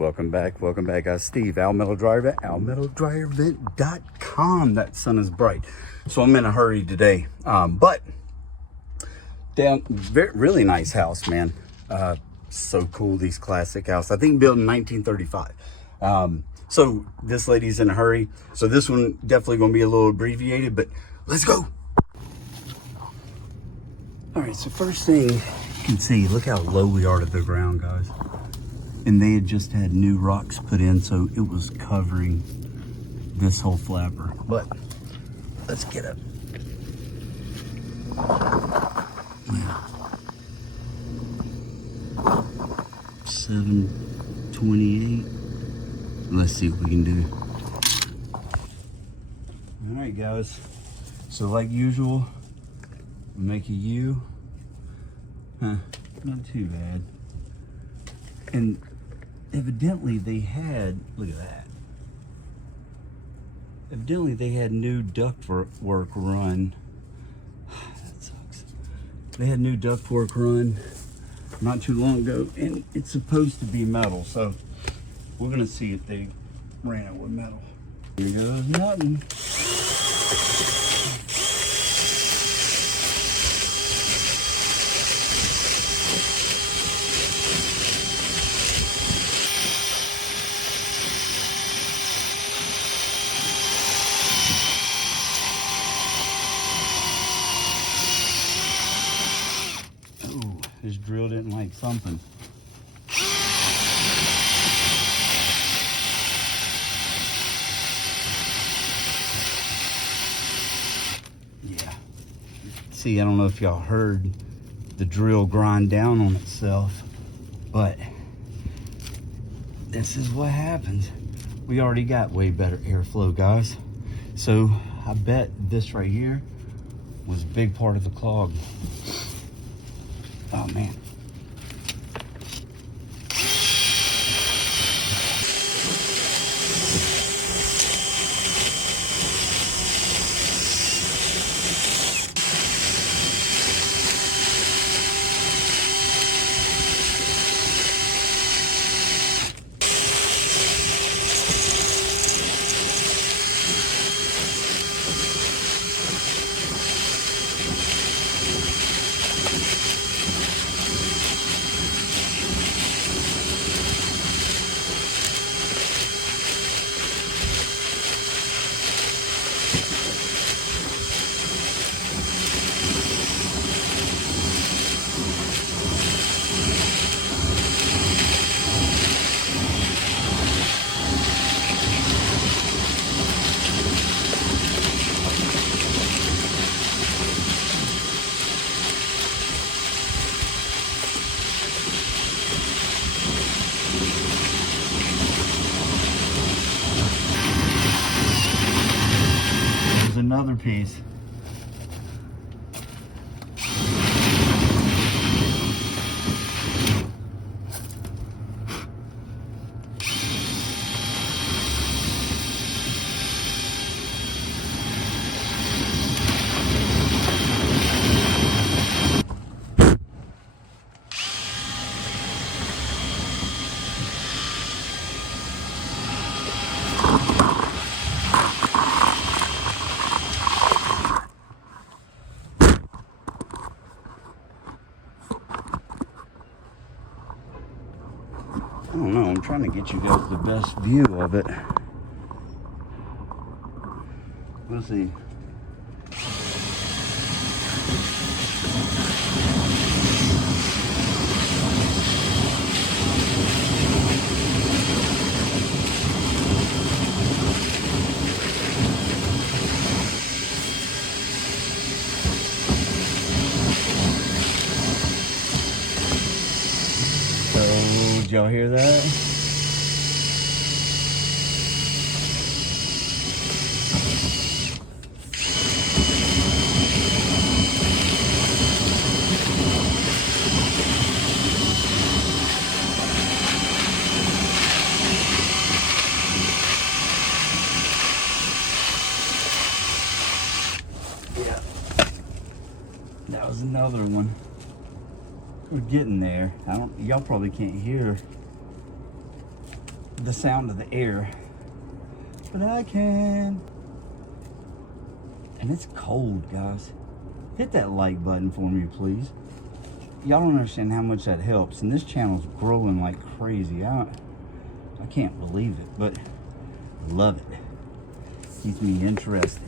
Welcome back guys. Steve, Al Metal Dryer, almetaldryervent.com. That sun is bright, so I'm in a hurry today, but really nice house, man. So cool, these classic house. I think built in 1935. So this lady's in a hurry, so this one definitely gonna be a little abbreviated, but let's go. All right, so first thing you can see, look how low we are to the ground, guys. And they had just had new rocks put in, so it was covering this whole flapper. But let's get up. Yeah. 728. Let's see what we can do. All right, guys. So like usual, we make a U. Not too bad. And evidently they had, look at that. Evidently they had new ductwork run. That sucks. They had new ductwork run not too long ago, and it's supposed to be metal. So we're gonna see if they ran it with metal. Here goes nothing. This drill didn't like something. Yeah. See, I don't know if y'all heard the drill grind down on itself, but this is what happens. We already got way better airflow, guys. So I bet this right here was a big part of the clog. Oh man. Another piece. I don't know, I'm trying to get you guys the best view of it. Let's see. Did y'all hear that? Yeah. That was another one. We're getting there. Y'all probably can't hear the sound of the air, but I can. And it's cold, guys. Hit that like button for me, please. Y'all don't understand how much that helps. And this channel's growing like crazy. I can't believe it, but I love it. Keeps me interested.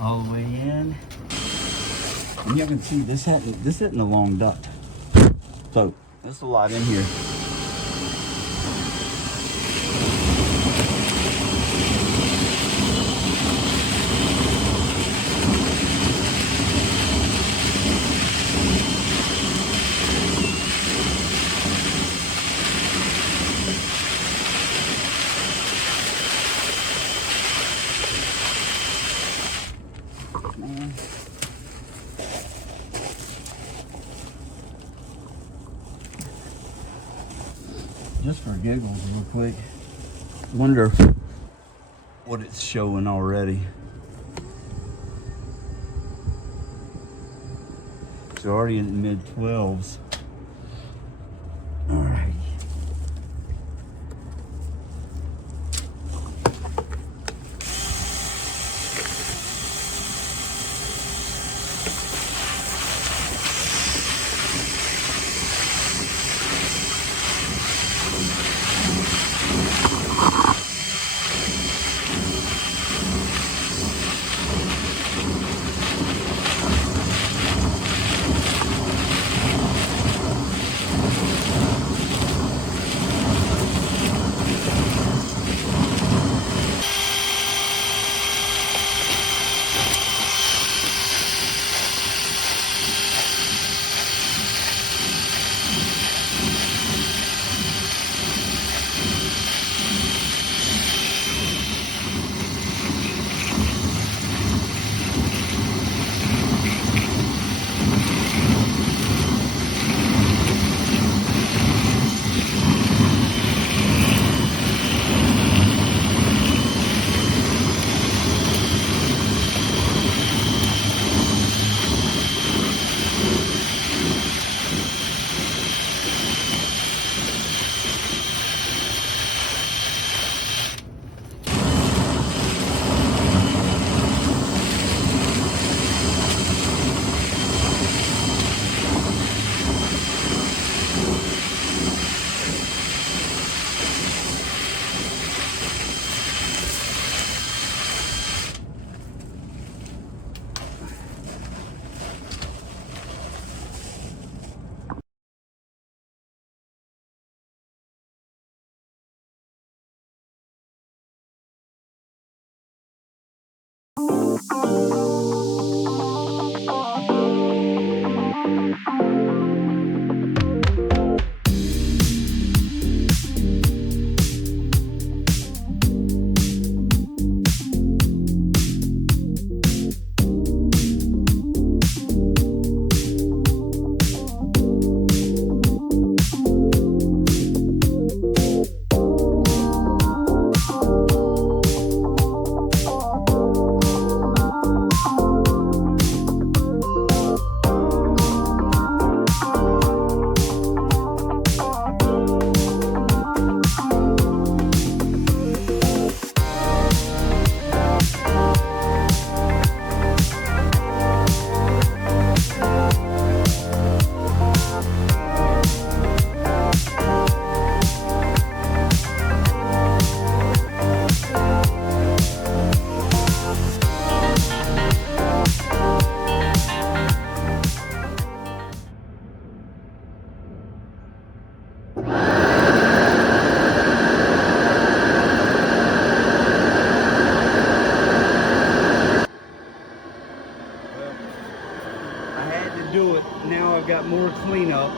All the way in, and you can see this isn't a long duct, so there's a lot in here. Just for giggles, real quick. Wonder what it's showing already. It's already in the mid 12s. All right. Do it. Now I've got more cleanup.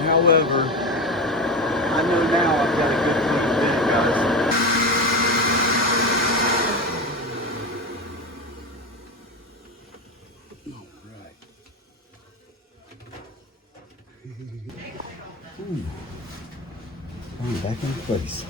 However, I know now I've got a good clean bit, guys. All right. I'm back in place.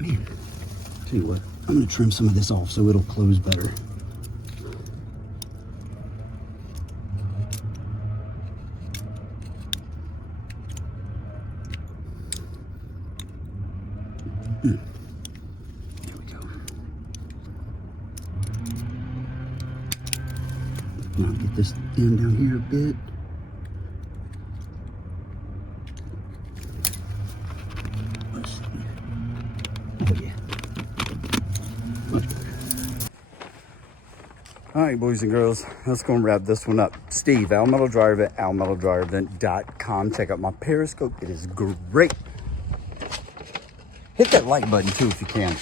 Man, tell you what, I'm gonna trim some of this off so it'll close better. There we go. Now get this end down here a bit. Let's see. Oh yeah. Much better. All right, boys and girls, let's go and wrap this one up. Steve, Al Metal Dryer Vent, almetaldryervent.com. Check out my Periscope. It is great. Hit that like button too if you can.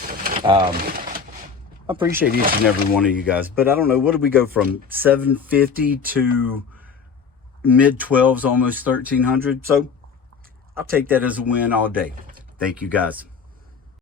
I appreciate each and every one of you guys, but I don't know, what did we go from 750 to mid 12s, almost 1300? So I'll take that as a win all day. Thank you guys.